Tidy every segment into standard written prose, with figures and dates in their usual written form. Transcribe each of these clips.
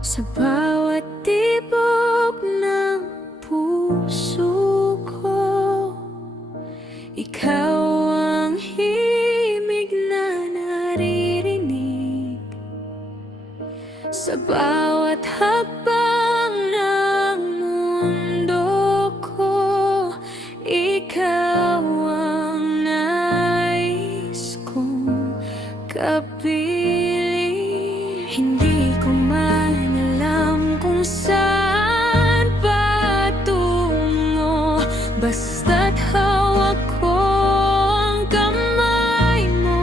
Sa bawat tibok ng puso ko, ikaw ang himig na naririnig. Sa bawat hakbang ng mundo ko, ikaw ang nais kong kapiling. Hindi ko man alam kung saan patungo, basta't hawak ko ang kamay mo.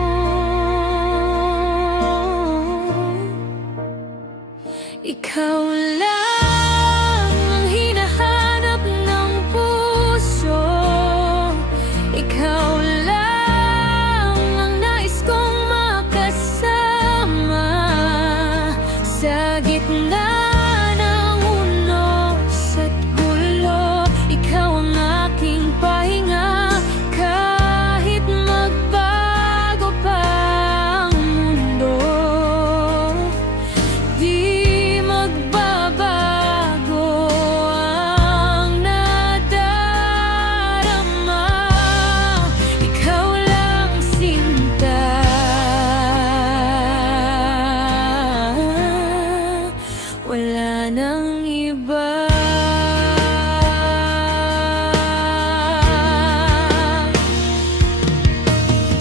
Ikaw lang ang hinahanap ng puso, ikaw lang ang nais kong makasama. Sa gitna ng unos at gulo, ikaw ang aking pahinga. Kahit magbago pa ang mundo, di magbabago ang nadarama. Ikaw lang sinta, wala nang iba.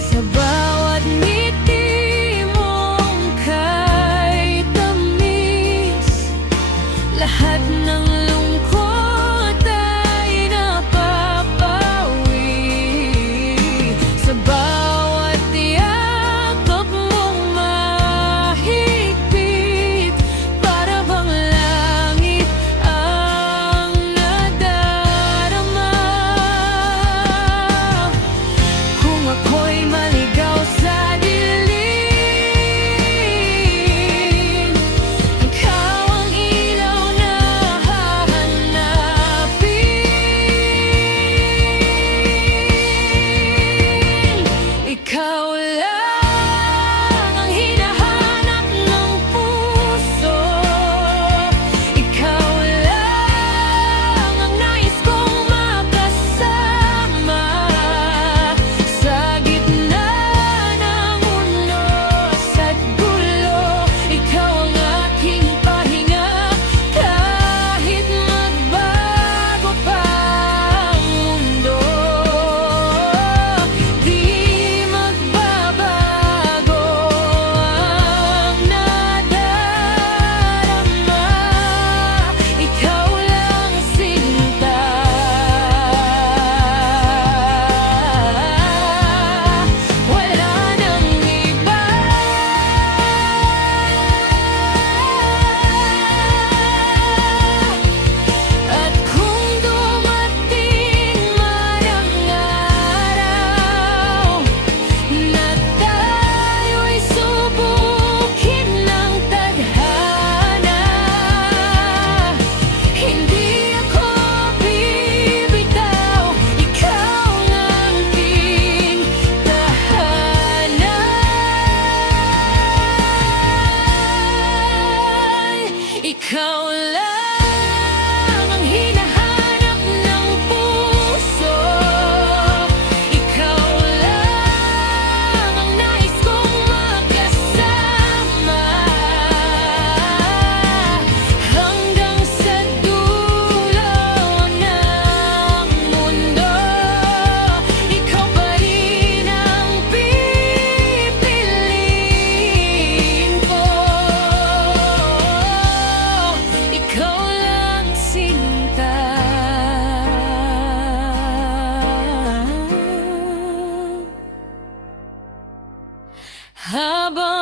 Sa bawat ngiti mong kay tamis, lahat ng lungkot ay napapawi. Sa bawat yakap mong mahigpit, para bang langit ang nadarama. Kung ako'y maligaw sa dilim, ikaw ang ilaw na hahanapin. Ikaw lang ang hinahanap ng puso, ikaw lang ang nais kong makasama. Sa gitna ng unos at gulo, ikaw ang aking pahinga. Kahit magbago pa ang mundo, di magbabago ang nadarama. Ikaw lang sinta, wala nang iba. At kung dumating man ang araw na tayo'y subukin ng tadhana, hindi ako bibitaw. Ikaw ang aking tahanan. Ikaw lang ang hinahanap ng puso, ikaw lang ang nais kong makasama. Hanggang sa dulo ng mundo, ikaw pa rin ang pipiliin ko. Ikaw lang sinta, habang